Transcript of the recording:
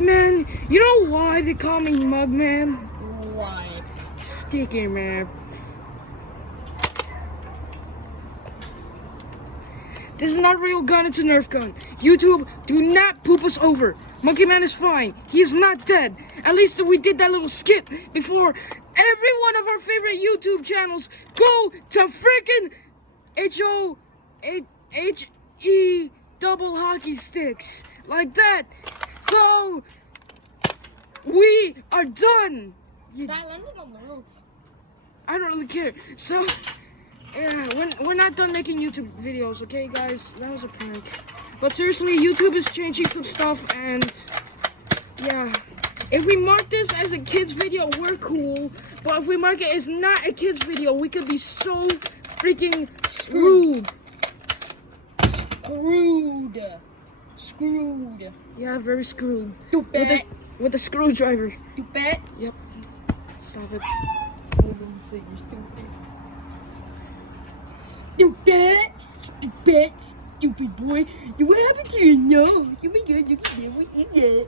Man, you know why they call me Mugman? Why? Sticky, man. This is not a real gun, it's a Nerf gun. YouTube, do not poop us over. Monkey Man is fine. He is not dead. At least we did that little skit before every one of our favorite YouTube channels go to freaking H-O-H-E double hockey sticks. Like that. So, we are done. That landed on the roof. I don't really care. So, yeah, we're not done making YouTube videos, okay, guys? That was a prank. But seriously, YouTube is changing some stuff, and yeah. If we mark this as a kid's video, we're cool. But if we mark it as not a kid's video, we could be so freaking screwed. Screwed. Yeah, very screwed. Stupid. With a screwdriver. Stupid. Yep. Stop it. Hold on, say you're stupid. Stupid. Stupid. Stupid boy. What happened to your nose? Oh my god, look at that. What is that?